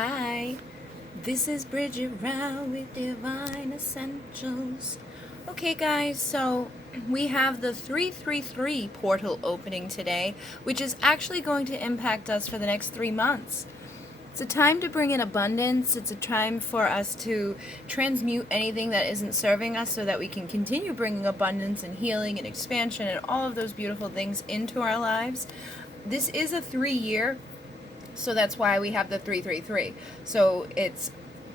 Hi, this is Bridget Round with Divine Essentials. Okay, guys, so we have the 333 portal opening today, which is actually going to impact us for the next 3 months. It's a time to bring in abundance. It's a time for us to transmute anything that isn't serving us so that we can continue bringing abundance and healing and expansion and all of those beautiful things into our lives. This is a 3-year, so that's why we have the 333. So it's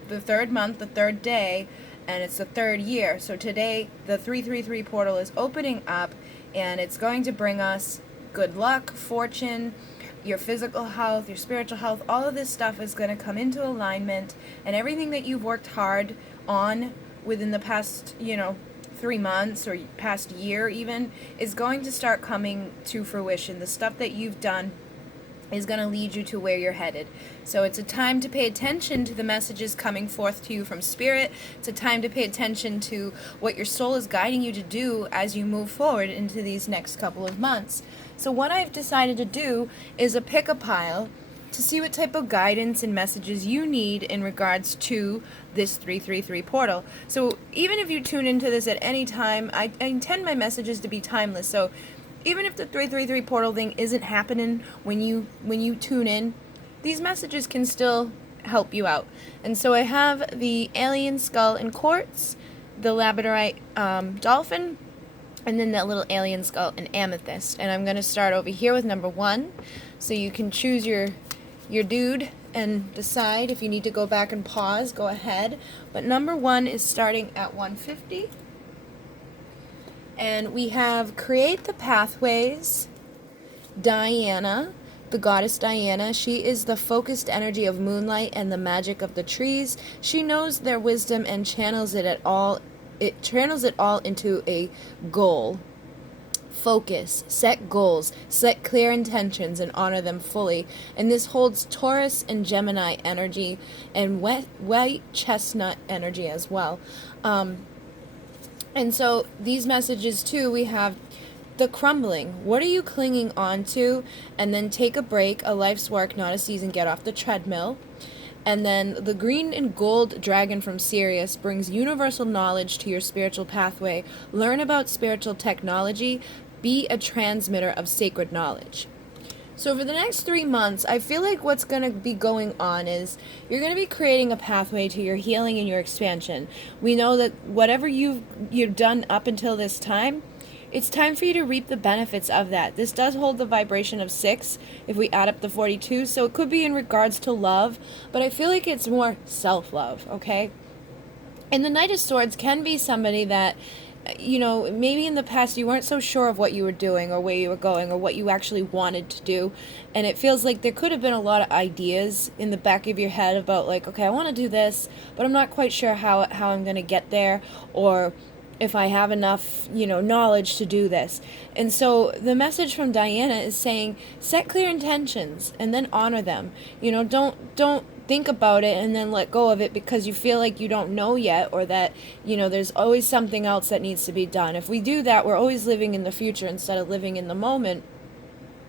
the third month, the third day, and it's the third year. So today the 333 portal is opening up, and it's going to bring us good luck, fortune, your physical health, your spiritual health. All of this stuff is going to come into alignment, and everything that you've worked hard on within the past, 3 months or past year even, is going to start coming to fruition. The stuff that you've done is going to lead you to where you're headed. So it's a time to pay attention to the messages coming forth to you from Spirit. It's a time to pay attention to what your soul is guiding you to do as you move forward into these next couple of months. So what I've decided to do is a pick-a-pile to see what type of guidance and messages you need in regards to this 333 portal. So even if you tune into this at any time, I intend my messages to be timeless. So even if the 333 portal thing isn't happening when you tune in, these messages can still help you out. And so I have the alien skull and quartz, the labradorite dolphin, and then that little alien skull and amethyst. And I'm going to start over here with number 1. So you can choose your dude and decide if you need to go back and pause, go ahead. But number 1 is starting at 150. And we have Create the Pathways, Diana, the goddess Diana. She is the focused energy of moonlight and the magic of the trees. She knows their wisdom and channels it all into a goal. Focus, set goals, set clear intentions, and honor them fully. And this holds Taurus and Gemini energy and white chestnut energy as well. And so these messages too, we have the crumbling. What are you clinging on to? And then take a break, a life's work, not a season, get off the treadmill. And then the green and gold dragon from Sirius brings universal knowledge to your spiritual pathway. Learn about spiritual technology. Be a transmitter of sacred knowledge. So for the next 3 months, I feel like what's going to be going on is you're going to be creating a pathway to your healing and your expansion. We know that whatever you've done up until this time, it's time for you to reap the benefits of that. This does hold the vibration of 6 if we add up the 42, so it could be in regards to love, but I feel like it's more self-love, okay? And the Knight of Swords can be somebody that, maybe in the past you weren't so sure of what you were doing or where you were going or what you actually wanted to do. And it feels like there could have been a lot of ideas in the back of your head about like, okay, I want to do this, but I'm not quite sure how I'm going to get there, or if I have enough, knowledge to do this. And so the message from Diana is saying, set clear intentions and then honor them. Don't think about it and then let go of it because you feel like you don't know yet, or that, there's always something else that needs to be done. If we do that, we're always living in the future instead of living in the moment.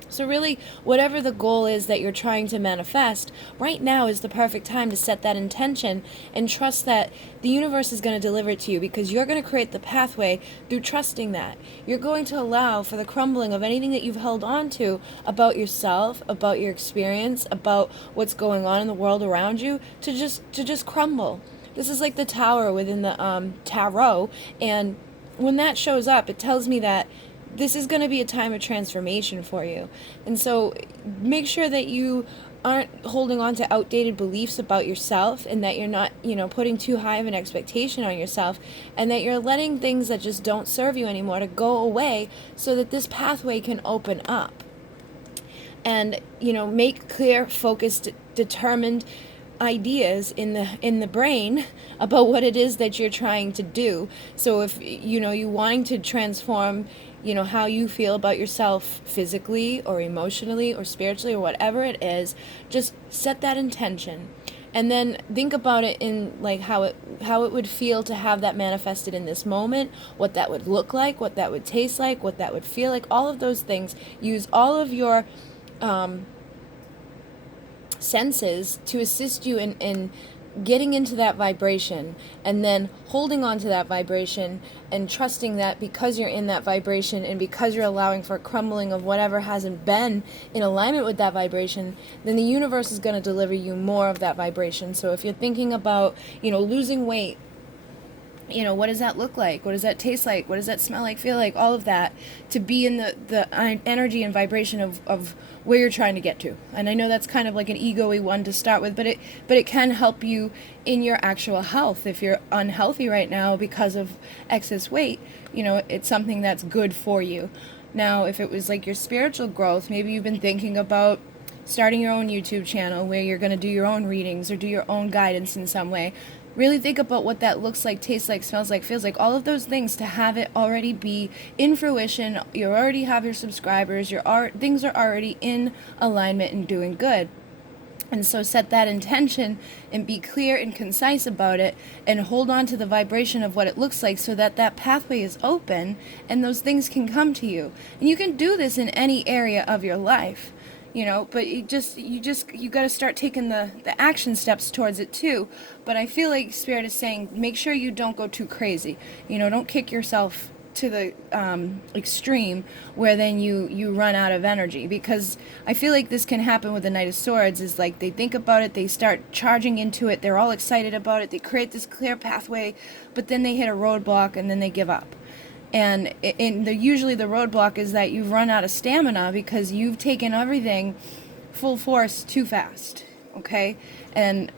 So really, whatever the goal is that you're trying to manifest, right now is the perfect time to set that intention and trust that the universe is going to deliver it to you, because you're going to create the pathway through trusting that. You're going to allow for the crumbling of anything that you've held on to about yourself, about your experience, about what's going on in the world around you, to just crumble. This is like the tower within the tarot, and when that shows up, it tells me that this is going to be a time of transformation for you. And so make sure that you aren't holding on to outdated beliefs about yourself, and that you're not, putting too high of an expectation on yourself, and that you're letting things that just don't serve you anymore to go away so that this pathway can open up. And, make clear, focused, determined ideas in the brain about what it is that you're trying to do. So if you wanting to transform how you feel about yourself physically or emotionally or spiritually or whatever it is, just set that intention. And then think about it in like how it would feel to have that manifested in this moment, what that would look like, what that would taste like, what that would feel like, all of those things. Use all of your senses to assist you in getting into that vibration, and then holding on to that vibration and trusting that because you're in that vibration and because you're allowing for crumbling of whatever hasn't been in alignment with that vibration, then the universe is going to deliver you more of that vibration. So if you're thinking about, losing weight, what does that look like? What does that taste like? What does that smell like, feel like? All of that, to be in the energy and vibration of where you're trying to get to. And I know that's kind of like an ego-y one to start with, but it can help you in your actual health. If you're unhealthy right now because of excess weight, it's something that's good for you. Now, if it was like your spiritual growth, maybe you've been thinking about starting your own YouTube channel where you're going to do your own readings or do your own guidance in some way. Really think about what that looks like, tastes like, smells like, feels like, all of those things, to have it already be in fruition. You already have your subscribers, things are already in alignment and doing good. And so set that intention and be clear and concise about it, and hold on to the vibration of what it looks like so that that pathway is open and those things can come to you. And you can do this in any area of your life. But you got to start taking the action steps towards it too. But I feel like Spirit is saying, make sure you don't go too crazy. Don't kick yourself to the extreme where then you run out of energy, because I feel like this can happen with the Knight of Swords. Is like they think about it, they start charging into it, they're all excited about it, they create this clear pathway, but then they hit a roadblock and then they give up. And usually the roadblock is that you've run out of stamina because you've taken everything full force too fast, okay? And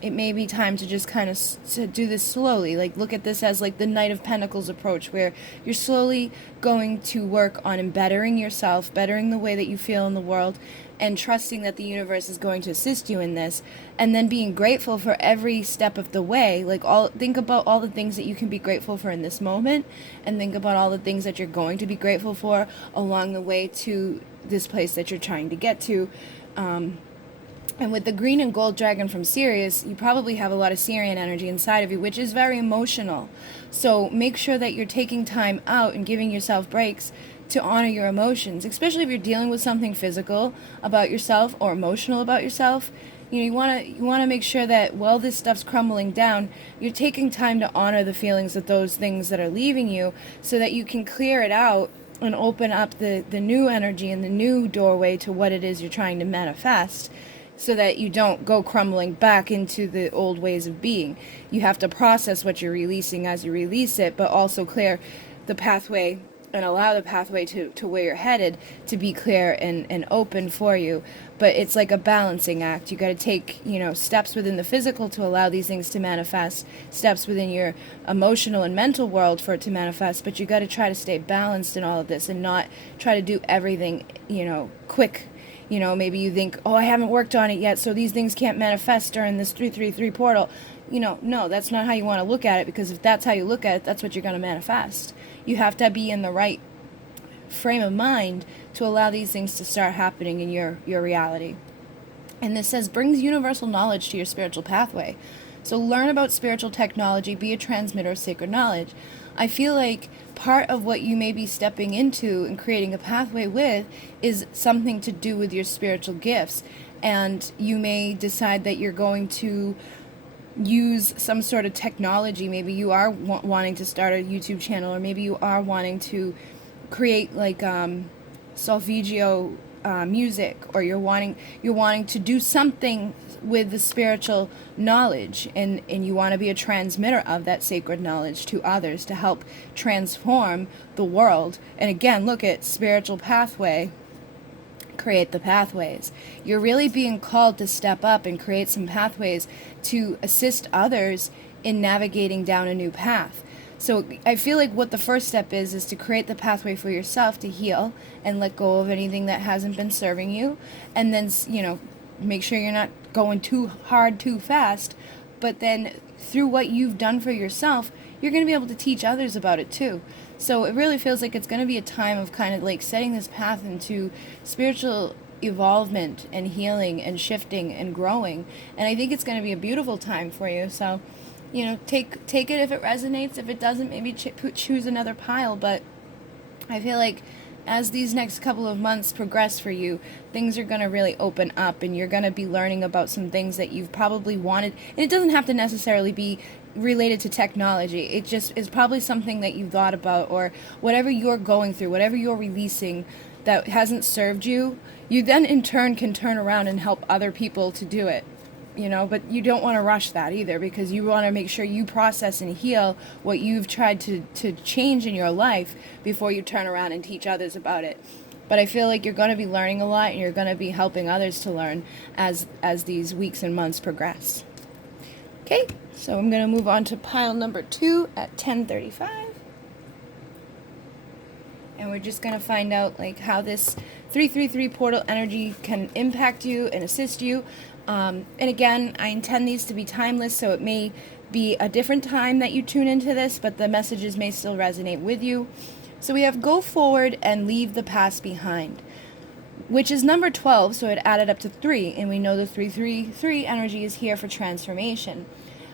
it may be time to just kind of to do this slowly. Like, look at this as like the Knight of Pentacles approach, where you're slowly going to work on bettering yourself, bettering the way that you feel in the world, and trusting that the universe is going to assist you in this, and then being grateful for every step of the way. Like, think about all the things that you can be grateful for in this moment, and think about all the things that you're going to be grateful for along the way to this place that you're trying to get to. And with the green and gold dragon from Sirius, you probably have a lot of Sirian energy inside of you, which is very emotional. So make sure that you're taking time out and giving yourself breaks to honor your emotions, especially if you're dealing with something physical about yourself or emotional about yourself. You want to make sure that while this stuff's crumbling down, you're taking time to honor the feelings of those things that are leaving you, so that you can clear it out and open up the new energy and the new doorway to what it is you're trying to manifest, so that you don't go crumbling back into the old ways of being. You have to process what you're releasing as you release it, but also clear the pathway and allow the pathway to where you're headed to be clear and open for you. But it's like a balancing act. You got to take, steps within the physical to allow these things to manifest, steps within your emotional and mental world for it to manifest, but you got to try to stay balanced in all of this and not try to do everything, quick. Maybe you think, oh, I haven't worked on it yet, so these things can't manifest during this 333 portal. No, that's not how you want to look at it, because if that's how you look at it, that's what you're going to manifest. You have to be in the right frame of mind to allow these things to start happening in your reality. And this says, brings universal knowledge to your spiritual pathway. So learn about spiritual technology, be a transmitter of sacred knowledge. I feel like part of what you may be stepping into and creating a pathway with is something to do with your spiritual gifts. And you may decide that you're going to use some sort of technology. Maybe you are wanting to start a YouTube channel, or maybe you are wanting to create like solfeggio music, or you're wanting to do something with the spiritual knowledge, and you want to be a transmitter of that sacred knowledge to others to help transform the world. And again, look at spiritual pathway, create the pathways. You're really being called to step up and create some pathways to assist others in navigating down a new path. So I feel like what the first step is to create the pathway for yourself to heal and let go of anything that hasn't been serving you. And then, make sure you're not going too hard, too fast. But then through what you've done for yourself, you're going to be able to teach others about it too. So it really feels like it's going to be a time of kind of like setting this path into spiritual evolvement and healing and shifting and growing. And I think it's going to be a beautiful time for you. So, take it if it resonates. If it doesn't, maybe choose another pile. But I feel like as these next couple of months progress for you, things are going to really open up, and you're going to be learning about some things that you've probably wanted. And it doesn't have to necessarily be related to technology. It just is probably something that you've thought about, or whatever you're going through, whatever you're releasing that hasn't served you, you then in turn can turn around and help other people to do it. But you don't want to rush that either, because you want to make sure you process and heal what you've tried to change in your life before you turn around and teach others about it. But I feel like you're going to be learning a lot, and you're going to be helping others to learn as these weeks and months progress. Okay, so I'm going to move on to pile number 2 at 10:35. And we're just going to find out how this 333 portal energy can impact you and assist you. And again, I intend these to be timeless, so it may be a different time that you tune into this, but the messages may still resonate with you. So we have go forward and leave the past behind, which is number 12, so it added up to 3, and we know the 333 energy is here for transformation.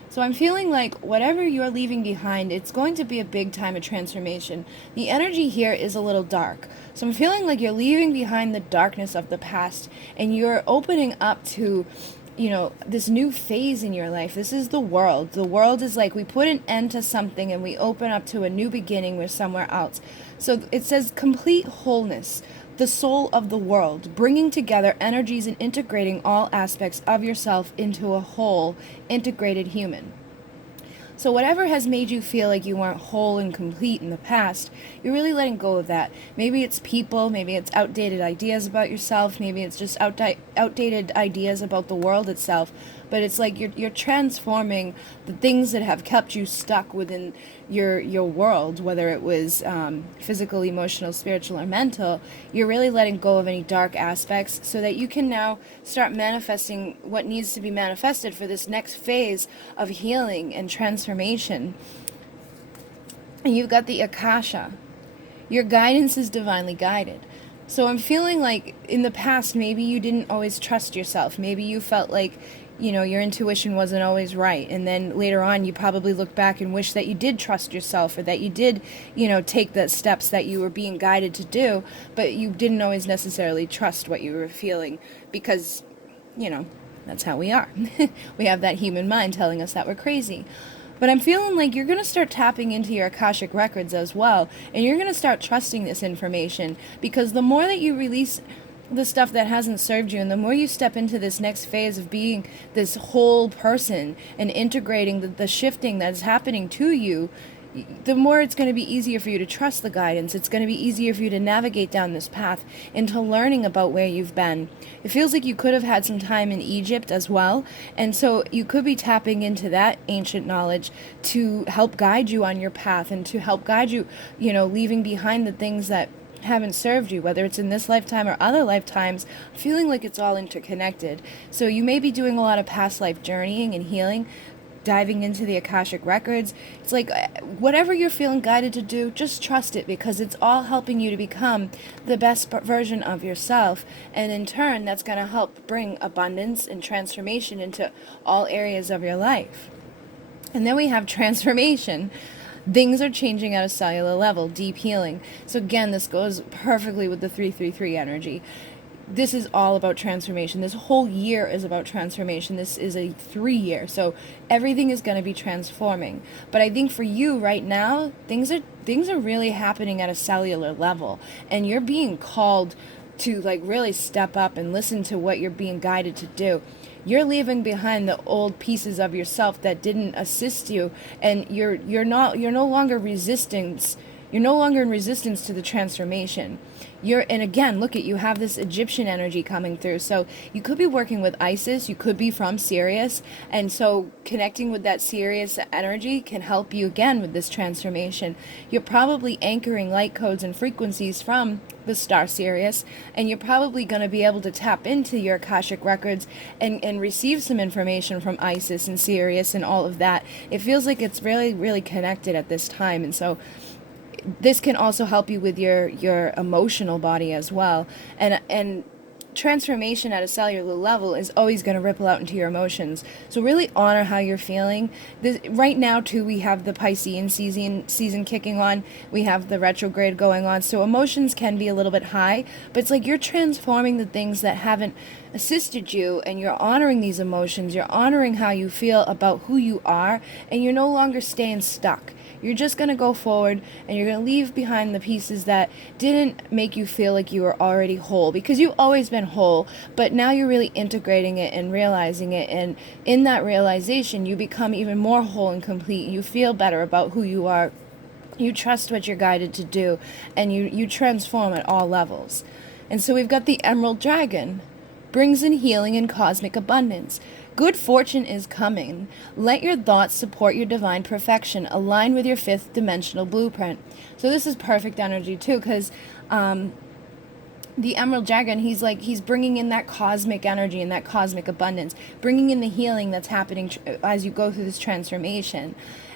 So I'm feeling like whatever you're leaving behind, it's going to be a big time of transformation. The energy here is a little dark. So I'm feeling like you're leaving behind the darkness of the past, and you're opening up to, this new phase in your life. This is the world. The world is like we put an end to something and we open up to a new beginning with somewhere else. So it says complete wholeness, the soul of the world, bringing together energies and integrating all aspects of yourself into a whole, integrated human. So whatever has made you feel like you weren't whole and complete in the past, you're really letting go of that. Maybe it's people, maybe it's outdated ideas about yourself, maybe it's just outdated ideas about the world itself. But it's like you're transforming the things that have kept you stuck within your world, whether it was physical, emotional, spiritual, or mental. You're really letting go of any dark aspects so that you can now start manifesting what needs to be manifested for this next phase of healing and transformation. And you've got the Akasha. Your guidance is divinely guided. So I'm feeling like in the past, maybe you didn't always trust yourself. Maybe you felt like your intuition wasn't always right. And then later on, you probably look back and wish that you did trust yourself, or that you did, take the steps that you were being guided to do, but you didn't always necessarily trust what you were feeling because, that's how we are. We have that human mind telling us that we're crazy. But I'm feeling like you're going to start tapping into your Akashic records as well, and you're going to start trusting this information, because the more that you release the stuff that hasn't served you, and the more you step into this next phase of being this whole person and integrating the shifting that's happening to you, the more it's going to be easier for you to trust the guidance. It's going to be easier for you to navigate down this path into learning about where you've been. It feels like you could have had some time in Egypt as well, and so you could be tapping into that ancient knowledge to help guide you on your path, and to help guide you, leaving behind the things that haven't served you, whether it's in this lifetime or other lifetimes. Feeling like it's all interconnected. So you may be doing a lot of past life journeying and healing, diving into the Akashic records. It's like whatever you're feeling guided to do, just trust it, because it's all helping you to become the best version of yourself, and in turn that's going to help bring abundance and transformation into all areas of your life. And then we have transformation. Things are changing at a cellular level, deep healing. So again, this goes perfectly with the 333 energy. This is all about transformation. This whole year is about transformation. This is a 3-year, so everything is going to be transforming. But I think for you right now, things are really happening at a cellular level, and you're being called to really step up and listen to what you're being guided to do. You're leaving behind the old pieces of yourself that didn't assist you, and you're no longer resistance. You're no longer in resistance to the transformation. And again, look at, you have this Egyptian energy coming through. So you could be working with Isis, you could be from Sirius, and so connecting with that Sirius energy can help you again with this transformation. You're probably anchoring light codes and frequencies from the star Sirius, and you're probably going to be able to tap into your Akashic records and receive some information from Isis and Sirius and all of that. It feels like it's really, really connected at this time, and so this can also help you with your emotional body as well. And transformation at a cellular level is always going to ripple out into your emotions. So really honor how you're feeling. Right now, too, we have the Piscean season kicking on. We have the retrograde going on. So emotions can be a little bit high, but it's like you're transforming the things that haven't assisted you, and you're honoring these emotions. You're honoring how you feel about who you are, and you're no longer staying stuck. You're just going to go forward, and you're going to leave behind the pieces that didn't make you feel like you were already whole, because you've always been whole, but now you're really integrating it and realizing it, and in that realization you become even more whole and complete. You feel better about who you are. You trust what you're guided to do, and you transform at all levels. And so we've got the Emerald Dragon. Brings in healing and cosmic abundance. Good fortune is coming. Let your thoughts support your divine perfection. Align with your fifth dimensional blueprint. So this is perfect energy too, because the Emerald Dragon, he's bringing in that cosmic energy and that cosmic abundance, bringing in the healing that's happening as you go through this transformation.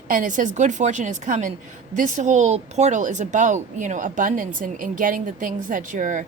And it says good fortune is coming. This whole portal is about, abundance and getting the things that you're,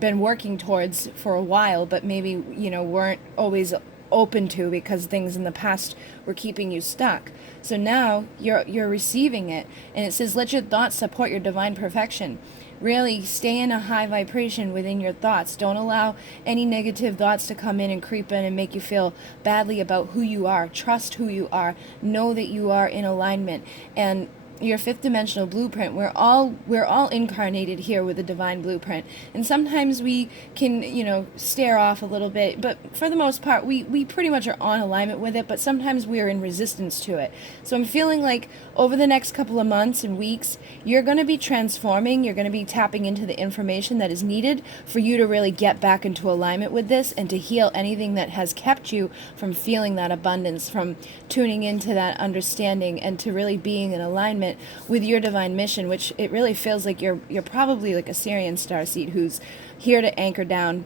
been working towards for a while, but maybe weren't always open to because things in the past were keeping you stuck. So now you're receiving it, and it says let your thoughts support your divine perfection. Really stay in a high vibration within your thoughts. Don't allow any negative thoughts to come in and creep in and make you feel badly about who you are. Trust who you are. Know that you are in alignment. And your fifth dimensional blueprint, we're all incarnated here with a divine blueprint, and sometimes we can stare off a little bit, but for the most part we pretty much are on alignment with it, but sometimes we're in resistance to it. So I'm feeling like over the next couple of months and weeks, you're going to be transforming. You're going to be tapping into the information that is needed for you to really get back into alignment with this, and to heal anything that has kept you from feeling that abundance, from tuning into that understanding, and to really being in alignment with your divine mission, which it really feels like you're probably like a Syrian starseed who's here to anchor down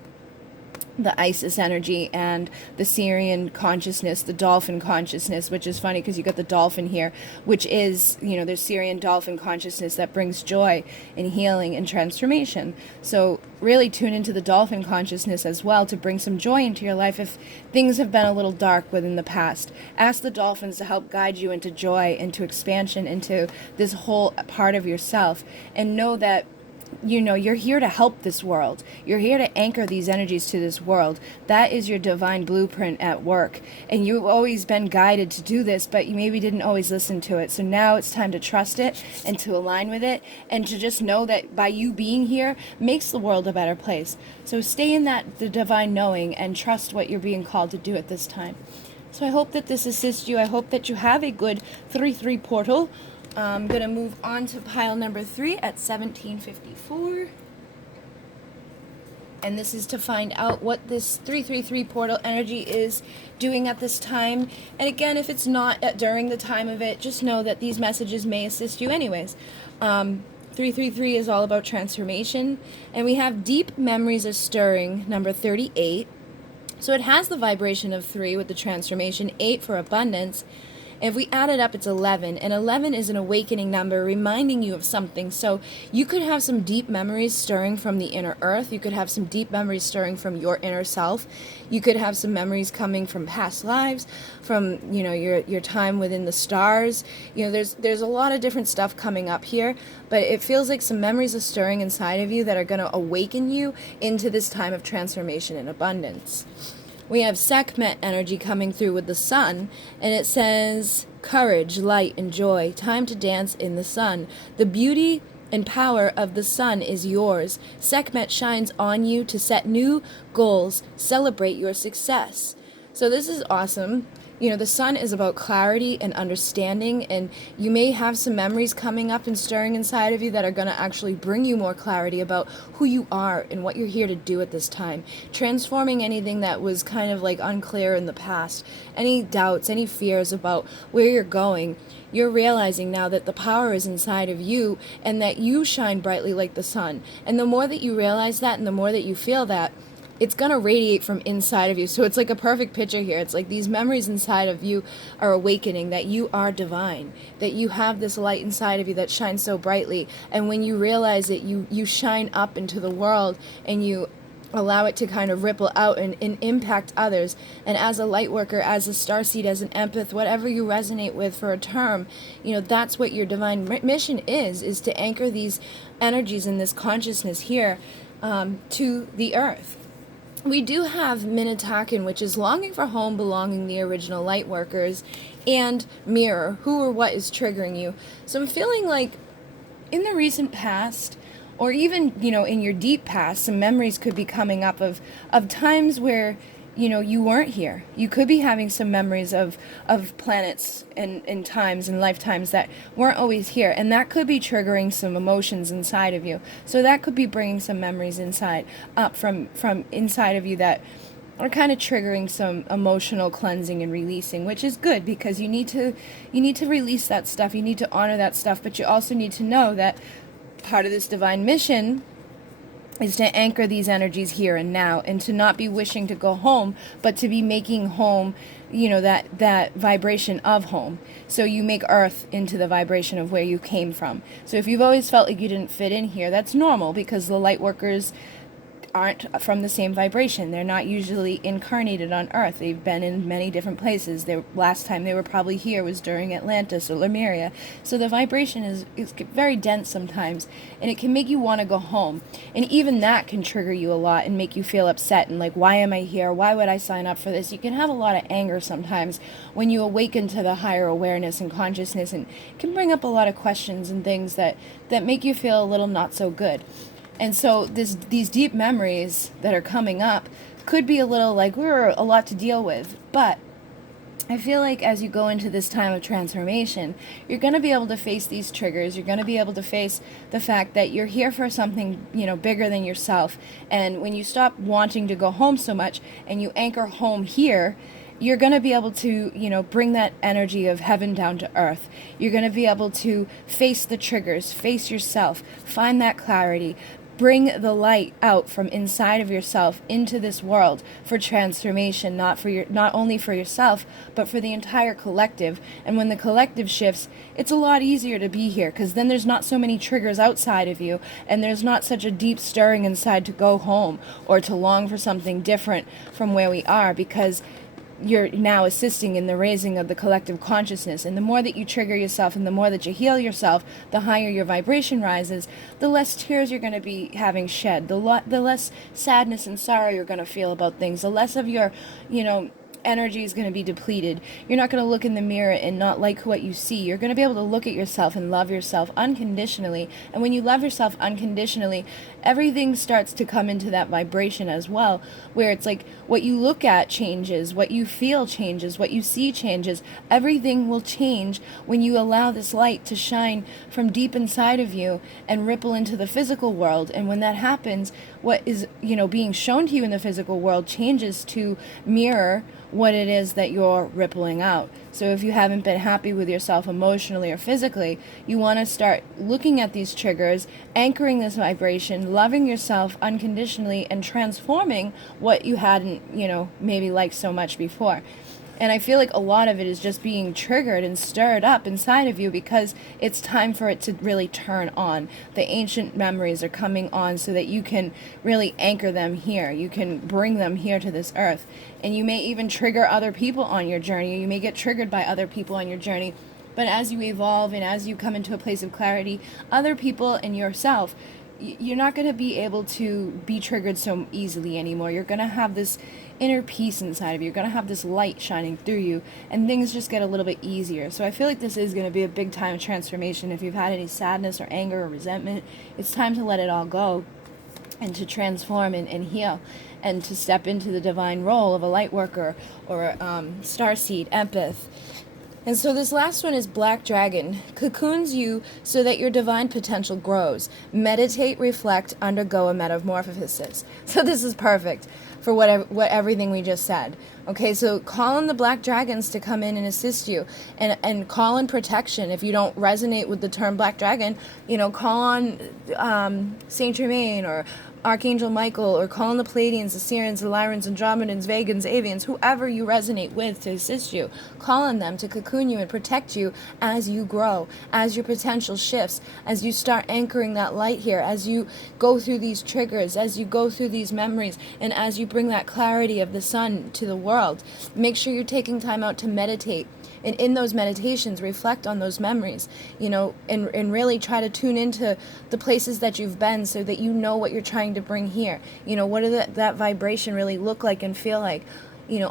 the Isis energy and the Syrian consciousness, the dolphin consciousness, which is funny because you got the dolphin here, which is, there's Syrian dolphin consciousness that brings joy and healing and transformation. So really tune into the dolphin consciousness as well to bring some joy into your life if things have been a little dark within the past. Ask the dolphins to help guide you into joy, into expansion, into this whole part of yourself, and know that you're here to help this world. You're here to anchor these energies to this world. That is your divine blueprint at work. And you've always been guided to do this, but you maybe didn't always listen to it. So now it's time to trust it and to align with it, and to just know that by you being here makes the world a better place. So stay in the divine knowing and trust what you're being called to do at this time. So I hope that this assists you. I hope that you have a good 3-3 portal. I'm going to move on to pile number 3 at 1754. And this is to find out what this 333 portal energy is doing at this time. And again, if it's not during the time of it, just know that these messages may assist you anyways. 333 is all about transformation. And we have deep memories are stirring, number 38. So it has the vibration of 3 with the transformation, 8 for abundance. If we add it up, it's 11, and 11 is an awakening number reminding you of something. So you could have some deep memories stirring from the inner earth. You could have some deep memories stirring from your inner self. You could have some memories coming from past lives, from your time within the stars. There's a lot of different stuff coming up here, but it feels like some memories are stirring inside of you that are going to awaken you into this time of transformation and abundance. We have Sekhmet energy coming through with the sun, and it says, courage, light, and joy, time to dance in the sun. The beauty and power of the sun is yours. Sekhmet shines on you to set new goals, celebrate your success. So this is awesome. The sun is about clarity and understanding, and you may have some memories coming up and stirring inside of you that are going to actually bring you more clarity about who you are and what you're here to do at this time. Transforming anything that was kind of like unclear in the past, any doubts, any fears about where you're going. You're realizing now that the power is inside of you and that you shine brightly like the sun. And the more that you realize that and the more that you feel that, it's going to radiate from inside of you. So it's like a perfect picture here. It's like these memories inside of you are awakening, that you are divine, that you have this light inside of you that shines so brightly. And when you realize it, you shine up into the world, and you allow it to kind of ripple out and impact others. And as a light worker, as a starseed, as an empath, whatever you resonate with for a term, that's what your divine mission is to anchor these energies and this consciousness here to the earth. We do have Minatakan, which is longing for home, belonging, the original light workers, and mirror, who or what is triggering you. So I'm feeling like in the recent past, or even, in your deep past, some memories could be coming up of times where, you weren't here. You could be having some memories of planets and times and lifetimes that weren't always here. And that could be triggering some emotions inside of you. So that could be bringing some memories up from inside of you that are kind of triggering some emotional cleansing and releasing, which is good, because you need to release that stuff. You need to honor that stuff. But you also need to know that part of this divine mission is to anchor these energies here and now, and to not be wishing to go home, but to be making home, that vibration of home. So you make earth into the vibration of where you came from. So if you've always felt like you didn't fit in here, that's normal, because the light workers aren't from the same vibration. They're not usually incarnated on Earth. They've been in many different places. Last time they were probably here was during Atlantis or Lemuria. So the vibration is very dense sometimes, and it can make you want to go home. And even that can trigger you a lot and make you feel upset and like, why am I here? Why would I sign up for this? You can have a lot of anger sometimes when you awaken to the higher awareness and consciousness, and it can bring up a lot of questions and things that make you feel a little not so good. And so these deep memories that are coming up could be a little like, we're a lot to deal with. But I feel like as you go into this time of transformation, you're going to be able to face these triggers. You're going to be able to face the fact that you're here for something, bigger than yourself. And when you stop wanting to go home so much and you anchor home here, you're going to be able to, bring that energy of heaven down to earth. You're going to be able to face the triggers, face yourself, find that clarity, bring the light out from inside of yourself into this world for transformation, not only for yourself, but for the entire collective. And when the collective shifts, it's a lot easier to be here, because then there's not so many triggers outside of you, and there's not such a deep stirring inside to go home or to long for something different from where we are, because you're now assisting in the raising of the collective consciousness. And the more that you trigger yourself and the more that you heal yourself, the higher your vibration rises, the less tears you're going to be having shed, the less sadness and sorrow you're going to feel about things, the less of your, energy is going to be depleted. You're not going to look in the mirror and not like what you see. You're going to be able to look at yourself and love yourself unconditionally. And when you love yourself unconditionally, everything starts to come into that vibration as well, where it's like what you look at changes, what you feel changes, what you see changes. Everything will change when you allow this light to shine from deep inside of you and ripple into the physical world. And when that happens, what is, being shown to you in the physical world changes to mirror what it is that you're rippling out. So if you haven't been happy with yourself emotionally or physically, you want to start looking at these triggers, anchoring this vibration, loving yourself unconditionally, and transforming what you hadn't, maybe liked so much before. And I feel like a lot of it is just being triggered and stirred up inside of you, because it's time for it to really turn on. The ancient memories are coming on so that you can really anchor them here. You can bring them here to this earth. And you may even trigger other people on your journey. You may get triggered by other people on your journey. But as you evolve and as you come into a place of clarity, other people and yourself, you're not going to be able to be triggered so easily anymore. You're going to have this inner peace inside of you. You're going to have this light shining through you, and things just get a little bit easier. So I feel like this is going to be a big time of transformation. If you've had any sadness or anger or resentment, it's time to let it all go and to transform and heal, and to step into the divine role of a light worker or a starseed, empath. And so this last one is Black Dragon. Cocoons you so that your divine potential grows. Meditate, reflect, undergo a metamorphosis. So this is perfect for what everything we just said. Okay, so call on the black dragons to come in and assist you, and call in protection. If you don't resonate with the term black dragon, call on Saint Germain or Archangel Michael, or call on the Pleiadians, the Sirians, the Lyrans, Andromedans, Vegans, Avians, whoever you resonate with to assist you. Call on them to cocoon you and protect you as you grow, as your potential shifts, as you start anchoring that light here, as you go through these triggers, as you go through these memories, and as you bring that clarity of the sun to the world. Make sure you're taking time out to meditate. And in those meditations, reflect on those memories, and really try to tune into the places that you've been so that you know what you're trying to bring here. What does that vibration really look like and feel like?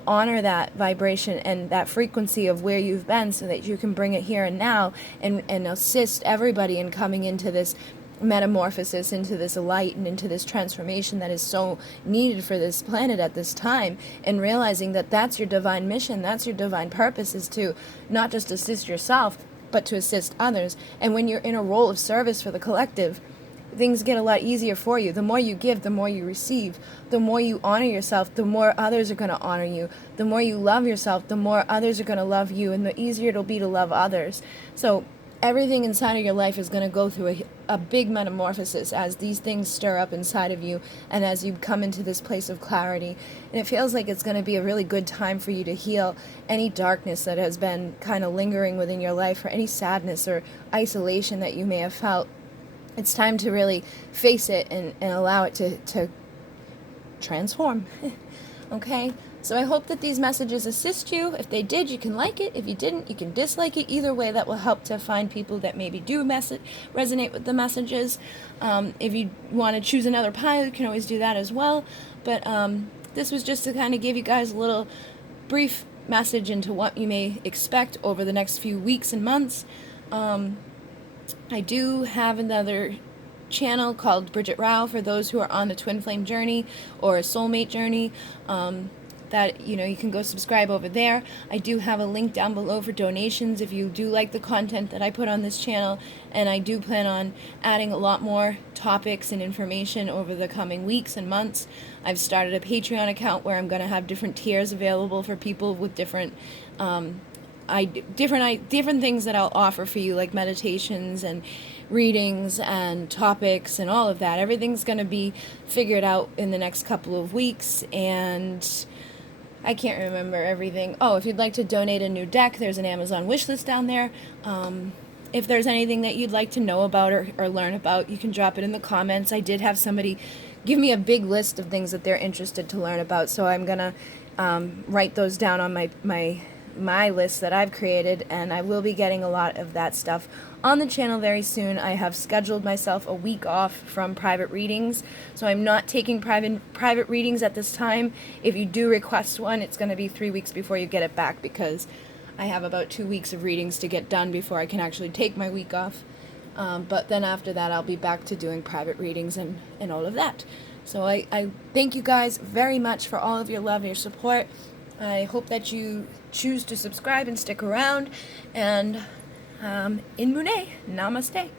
Honor that vibration and that frequency of where you've been so that you can bring it here and now, and assist everybody in coming into this metamorphosis, into this light and into this transformation that is so needed for this planet at this time, and realizing that that's your divine mission, that's your divine purpose, is to not just assist yourself but to assist others. And when you're in a role of service for the collective, things get a lot easier for you. The more you give, the more you receive. The more you honor yourself, the more others are going to honor you. The more you love yourself, the more others are going to love you, and the easier it'll be to love others. So everything inside of your life is going to go through a big metamorphosis as these things stir up inside of you, and as you come into this place of clarity. And it feels like it's going to be a really good time for you to heal any darkness that has been kind of lingering within your life, or any sadness or isolation that you may have felt. It's time to really face it and allow it to transform. Okay? So I hope that these messages assist you. If they did, you can like it. If you didn't, you can dislike it. Either way, that will help to find people that maybe do resonate with the messages. If you want to choose another pile, you can always do that as well. But this was just to kind of give you guys a little brief message into what you may expect over the next few weeks and months. I do have another channel called Bridget Rao for those who are on the twin flame journey or a soulmate journey. That you can go subscribe over there. I do have a link down below for donations if you do like the content that I put on this channel, and I do plan on adding a lot more topics and information over the coming weeks and months. I've started a Patreon account where I'm going to have different tiers available for people with different different things that I'll offer for you, like meditations and readings and topics and all of that. Everything's going to be figured out in the next couple of weeks, and I can't remember everything. Oh, if you'd like to donate a new deck, there's an Amazon wishlist down there. If there's anything that you'd like to know about or learn about, you can drop it in the comments. I did have somebody give me a big list of things that they're interested to learn about, so I'm going to write those down on my list that I've created, and I will be getting a lot of that stuff on the channel very soon. I have scheduled myself a week off from private readings, so I'm not taking private readings at this time. If you do request one, it's going to be 3 weeks before you get it back, because I have about 2 weeks of readings to get done before I can actually take my week off. But then after that, I'll be back to doing private readings and all of that. So I thank you guys very much for all of your love and your support. I hope that you choose to subscribe and stick around. And in MUNAY, namaste.